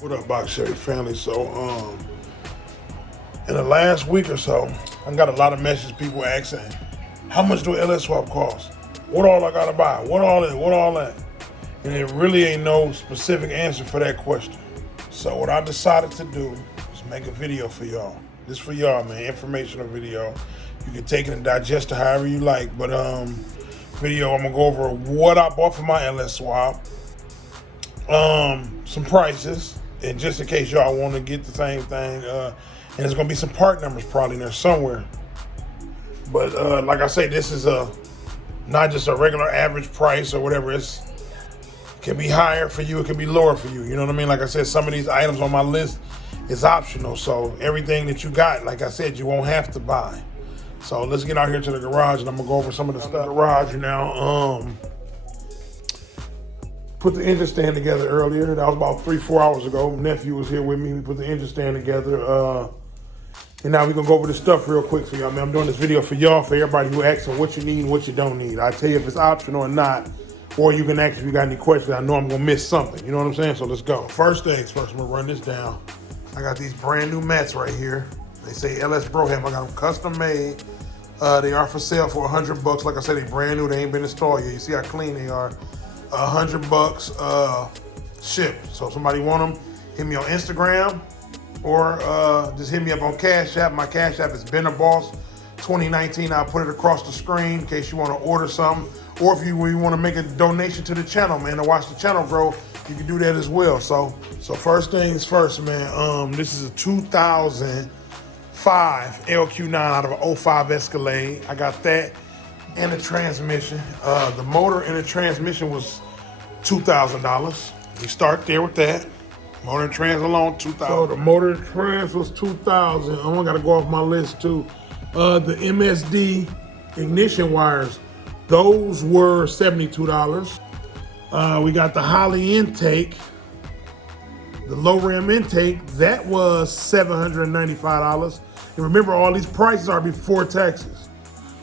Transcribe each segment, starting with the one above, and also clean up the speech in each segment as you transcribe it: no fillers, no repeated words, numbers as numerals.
What up, Box Sherry family? So, in the last week or so, I got a lot of messages, people asking, how much do LS swap cost? What all I gotta buy? What all this? What all that? And there really ain't no specific answer for that question. So what I decided to do is make a video for y'all. This for y'all, man, informational video. You can take it and digest it however you like, but video, I'm gonna go over what I bought for my LS swap, some prices, and just in case y'all want to get the same thing, and there's gonna be some part numbers probably in there somewhere. But like I say, this is not just a regular average price or whatever. It can be higher for you, it can be lower for you. You know what I mean? Like I said, some of these items on my list is optional. So everything that you got, like I said, you won't have to buy. So let's get out here to the garage and I'm gonna go over some of the stuff. In the garage now. Put the engine stand together earlier. That was about 3-4 hours ago. Nephew was here with me. We put the engine stand together. And now we're gonna go over this stuff real quick for y'all, man. I'm doing this video for y'all, for everybody who asks what you need and what you don't need. I tell you if it's optional or not, or you can ask if you got any questions. I know I'm gonna miss something. You know what I'm saying? So let's go. First things first, I'm gonna run this down. I got these brand new mats right here. They say LS Broham. I got them custom made. They are for sale for $100. Like I said, they brand new. They ain't been installed yet. You see how clean they are. $100 shipped. So if somebody want them, hit me on Instagram or just hit me up on Cash App. My Cash App is Ben the Boss 2019. I'll put it across the screen in case you want to order something, or if you want to make a donation to the channel, man, to watch the channel grow, you can do that as well. So first things first, man. This is a 2005 LQ9 out of an 05 Escalade. I got that. And the transmission. The motor and the transmission was $2,000. We start there with that. Motor and trans alone, $2,000. So the motor and trans was $2,000. I only gotta go off my list too. The MSD ignition wires, those were $72. We got the Holley intake, the low ram intake, that was $795. And remember, all these prices are before taxes.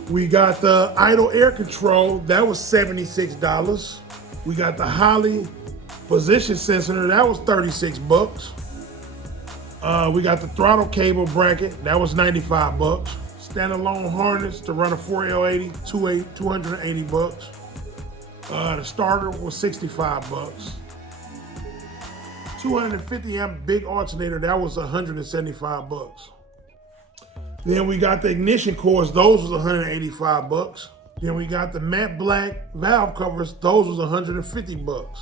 We got the idle air control, that was $76. We got the Holley position sensor, that was $36. We got the throttle cable bracket, that was $95. Standalone harness to run a 4L80, $280. The starter was $65. 250 amp big alternator, that was $175. Then we got the ignition cords, those was $185. Then we got the matte black valve covers, those was $150.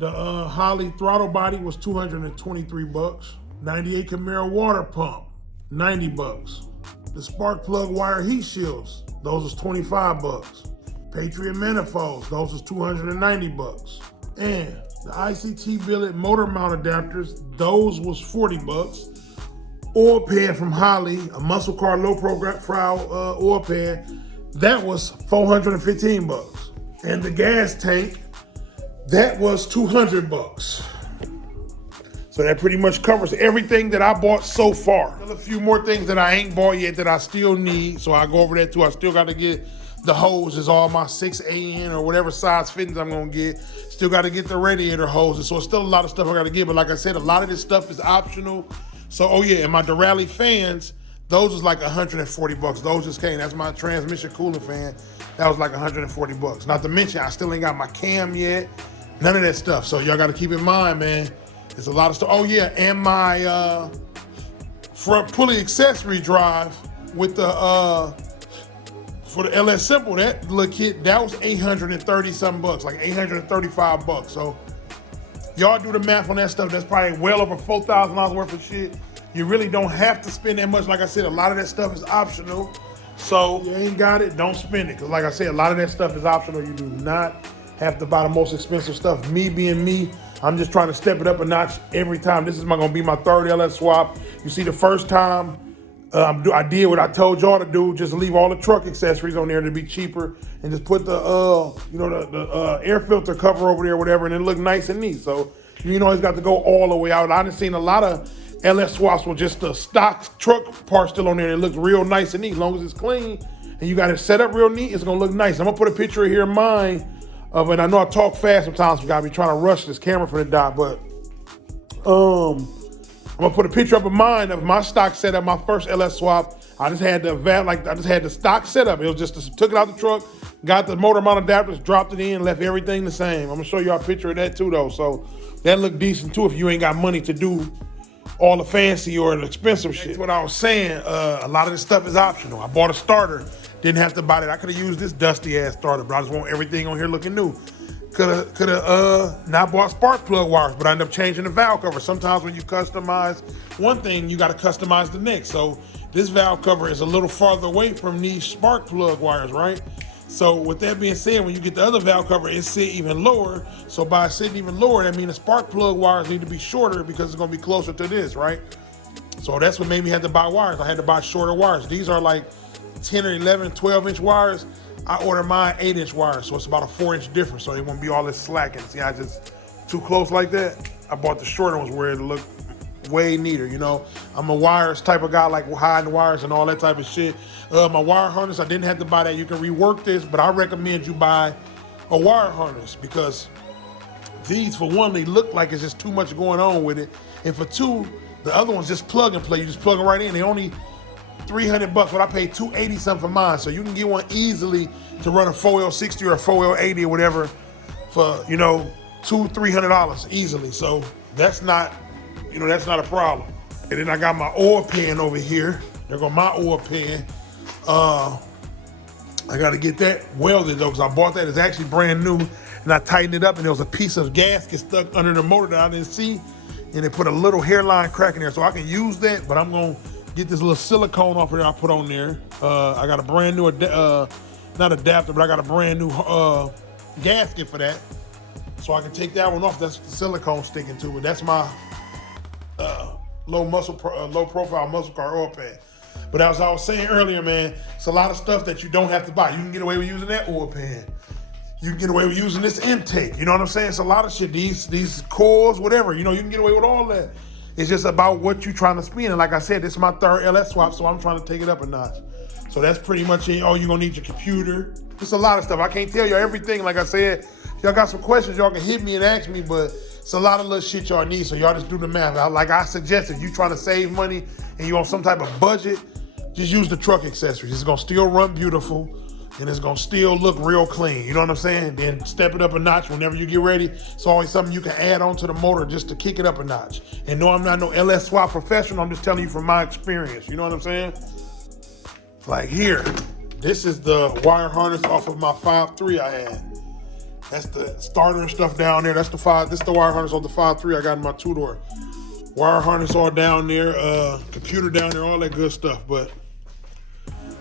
The Holley throttle body was $223. 98 Camaro water pump, $90. The spark plug wire heat shields, those was $25. Patriot manifolds, those was $290. And the ICT billet motor mount adapters, those was $40. Oil pan from Holley, a muscle car low profile oil pan, that was $415. And the gas tank, that was $200. So that pretty much covers everything that I bought so far. Still a few more things that I ain't bought yet that I still need, so I go over that too. I still got to get the hoses, all my 6AN or whatever size fittings I'm gonna get. Still got to get the radiator hoses, so it's still a lot of stuff I got to get. But like I said, a lot of this stuff is optional. So, oh yeah, and my Durali fans, those was like 140 bucks. Those just came. That's my transmission cooling fan. That was like 140 bucks. Not to mention, I still ain't got my cam yet. None of that stuff. So y'all got to keep in mind, man. There's a lot of stuff. Oh yeah, and my front pulley accessory drive with the for the LS Simple, that little kit, that was 830 something bucks, like 835 bucks. So y'all do the math on that stuff. That's probably well over $4,000 worth of shit. You really don't have to spend that much. Like I said, a lot of that stuff is optional. So you ain't got it, don't spend it. Because like I said, a lot of that stuff is optional. You do not have to buy the most expensive stuff. Me being me, I'm just trying to step it up a notch every time. This is going to be my third LS swap. You see, the first time I did what I told y'all to do, just leave all the truck accessories on there to be cheaper, and just put the the air filter cover over there, or whatever, and it look nice and neat. So you know, it's got to go all the way out. I done seen a lot of LS swaps with just the stock truck part still on there, and it looks real nice and neat. As long as it's clean and you got it set up real neat, it's gonna look nice. I'm gonna put a picture here of mine of it. I know I talk fast sometimes. We gotta be trying to rush this camera for the dot, but I'm gonna put a picture up of mine of my stock setup, my first LS swap. I just had the stock setup. It was just took it out the truck, got the motor mount adapters, dropped it in, left everything the same. I'm gonna show y'all a picture of that too though. So that look decent too if you ain't got money to do all the fancy or the expensive shit. That's what I was saying. A lot of this stuff is optional. I bought a starter, didn't have to buy that. I could have used this dusty ass starter, but I just want everything on here looking new. Could have not bought spark plug wires, but I ended up changing the valve cover. Sometimes when you customize one thing, you got to customize the next. So this valve cover is a little farther away from these spark plug wires, right? So with that being said, when you get the other valve cover, it sit even lower. So by sitting even lower, that means the spark plug wires need to be shorter because it's gonna be closer to this, right? So that's what made me have to buy wires. I had to buy shorter wires. These are like 10 or 11, 12-inch wires. I ordered mine 8-inch wires, so it's about a 4-inch difference. So it won't be all this slacking. See, I just too close like that. I bought the shorter ones where it looked way neater, you know. I'm a wires type of guy, like hiding wires and all that type of shit. My wire harness, I didn't have to buy that. You can rework this, but I recommend you buy a wire harness because these, for one, they look like it's just too much going on with it. And for two, the other one's just plug and play. You just plug them right in. They only $300, but I paid $280 something for mine. So you can get one easily to run a 4L60 or a 4L80 or whatever for, you know, $200-300 easily. So that's not, you know, that's not a problem. And then I got my oil pan over here. There go my oil pan. I got to get that welded though, because I bought that. It's actually brand new, and I tightened it up, and there was a piece of gasket stuck under the motor that I didn't see, and it put a little hairline crack in there. So I can use that, but I'm gonna get this little silicone off here I put on there. I got a brand new, not adapter, but I got a brand new gasket for that. So I can take that one off. That's the silicone sticking to it. That's my low profile muscle car oil pan. But as I was saying earlier, man, it's a lot of stuff that you don't have to buy. You can get away with using that oil pan. You can get away with using this intake. You know what I'm saying? It's a lot of shit. These coils, whatever. You know, you can get away with all that. It's just about what you're trying to spend. And like I said, this is my third LS swap, so I'm trying to take it up a notch. So that's pretty much it. Oh, you're gonna need your computer. It's a lot of stuff. I can't tell you everything. Like I said, if y'all got some questions, y'all can hit me and ask me, but it's a lot of little shit y'all need, so y'all just do the math. Like I suggested, you trying to save money and you on some type of budget, just use the truck accessories. It's gonna still run beautiful and it's gonna still look real clean. You know what I'm saying? Then step it up a notch whenever you get ready. It's always something you can add on to the motor just to kick it up a notch. And no, I'm not no LS swap professional. I'm just telling you from my experience. You know what I'm saying? Like here, this is the wire harness off of my 5.3 I had. That's the starter and stuff down there. This is the wire harness on the 5.3 I got in my two-door. Wire harness all down there, computer down there, all that good stuff. But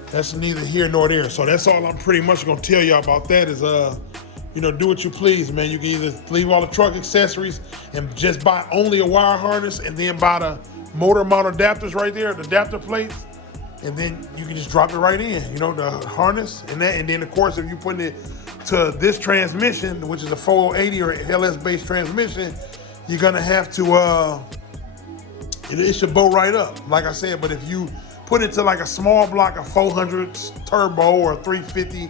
that's neither here nor there. So that's all I'm pretty much gonna tell y'all about that is, you know, do what you please, man. You can either leave all the truck accessories and just buy only a wire harness and then buy the motor mount adapters right there, the adapter plates, and then you can just drop it right in, you know, the harness and that. And then of course, if you put it to this transmission, which is a 480 or LS-based transmission, you're gonna have to, it should bow right up, like I said. But if you put it to like a small block of 400s turbo or 350,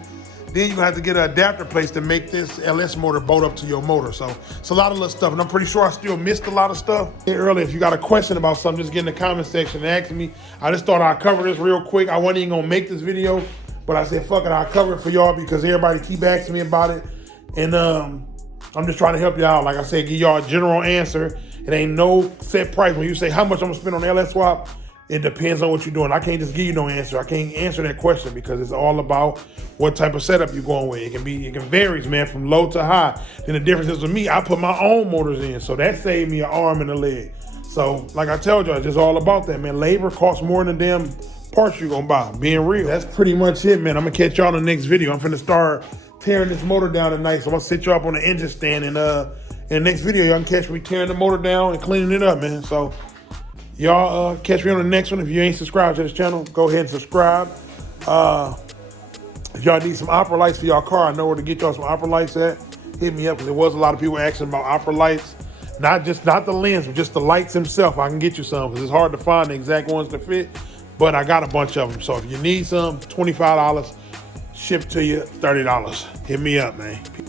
Then you have to get an adapter placed to make this LS motor bolt up to your motor. So it's a lot of little stuff, and I'm pretty sure I still missed a lot of stuff. Earlier, if you got a question about something, just get in the comment section and ask me. I just thought I'd cover this real quick. I wasn't even gonna make this video, but I said, fuck it, I'll cover it for y'all because everybody keep asking me about it. And I'm just trying to help you out. Like I said, give y'all a general answer. It ain't no set price. When you say how much I'm gonna spend on LS swap, it depends on what you're doing. I can't just give you no answer. I can't answer that question because it's all about what type of setup you're going with. It can varies, man, from low to high. Then the difference is with me, I put my own motors in, so that saved me an arm and a leg. So, like I told you, it's just all about that, man. Labor costs more than the damn parts you're gonna buy. Being real. That's pretty much it, man. I'm gonna catch y'all in the next video. I'm finna start tearing this motor down tonight, so I'm gonna sit you up on the engine stand, and in the next video, y'all can catch me tearing the motor down and cleaning it up, man. So. Y'all catch me on the next one. If you ain't subscribed to this channel, go ahead and subscribe. If y'all need some opera lights for y'all car, I know where to get y'all some opera lights at. Hit me up, because there was a lot of people asking about opera lights. Not the lens, but just the lights themselves. I can get you some, because it's hard to find the exact ones to fit. But I got a bunch of them. So if you need some, $25. Shipped to you, $30. Hit me up, man. Peace.